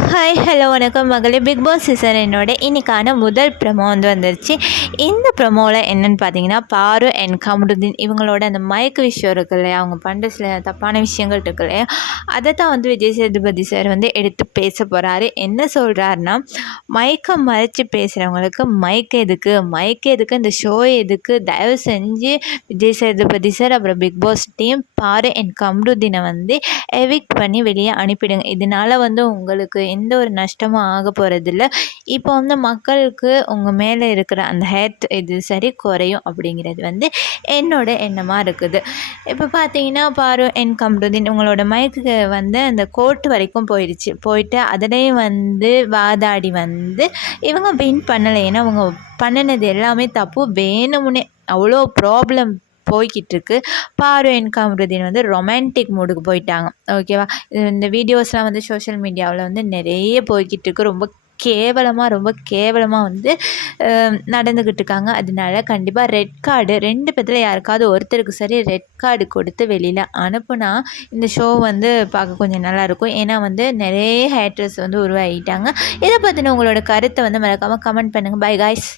Hi hello வணக்கம் மகளே. Big pass சீசனோட இன்றைக்கான முதல் ப்ரமோ வந்துருச்சு. இந்த ப்ரமோவில் என்னென்னு பார்த்தீங்கன்னா, பாரு அண்ட் கமருதீன் இவங்களோட அந்த மயக்க விஷயம் இருக்கு இல்லையா, அவங்க பண்ணுற சில தப்பான விஷயங்கள் இருக்கு இல்லையா, அதை தான் விஜய் சேதுபதி சார் எடுத்து பேச போகிறாரு. என்ன சொல்கிறாருன்னா, மயக்கம் மறைச்சி பேசுகிறவங்களுக்கு மயக்க எதுக்கு இந்த ஷோ எதுக்கு, தயவு செஞ்சு விஜய் சேதுபதி சார் அப்புறம் பிக் பாஸ் டீம் பாரு அண்ட் கமருதீனை எவிக்ட் பண்ணி வெளியே அனுப்பிடுங்க. இதனால் உங்களுக்கு எந்த ஒரு நஷ்டமும் ஆக போகிறதில்ல. இப்போ மக்களுக்கு உங்கள் மேலே இருக்கிற அந்த ஹேட் இது சரி குறையும் அப்படிங்கிறது என்னோட எண்ணமாக இருக்குது. இப்போ பார்த்தீங்கன்னா, பாரு அண்ட் கமருதீன் உங்களோட மைக்கு அந்த கோர்ட் வரைக்கும் போயிட்டு அதிலையும் வாதாடி இவங்க வின் பண்ணலை. ஏன்னா அவங்க பண்ணினது எல்லாமே தப்பு. வேணும்னே அவ்வளோ ப்ராப்ளம் போய்கிட்டு இருக்கு. பாரு அண்ட் கமருதீன் ரொமான்டிக் மூடுக்கு போயிட்டாங்க. ஓகேவா, இந்த வீடியோஸ்லாம் சோஷியல் மீடியாவில் நிறைய போய்கிட்டு இருக்கு. ரொம்ப கேவலமாக நடந்துக்கிட்டு இருக்காங்க. அதனால கண்டிப்பாக ரெட் கார்டு 2 பேத்தில் யாருக்காவது ஒருத்தருக்கு சரி ரெட் கார்டு கொடுத்து வெளியில் அனுப்புனா இந்த ஷோ பார்க்க கொஞ்சம் நல்லாயிருக்கும். ஏன்னா நிறைய ஹேட்டர்ஸ் உருவாகிட்டாங்க. இதை பற்றின உங்களோட கருத்தை மறக்காமல் கமெண்ட் பண்ணுங்கள். By guys.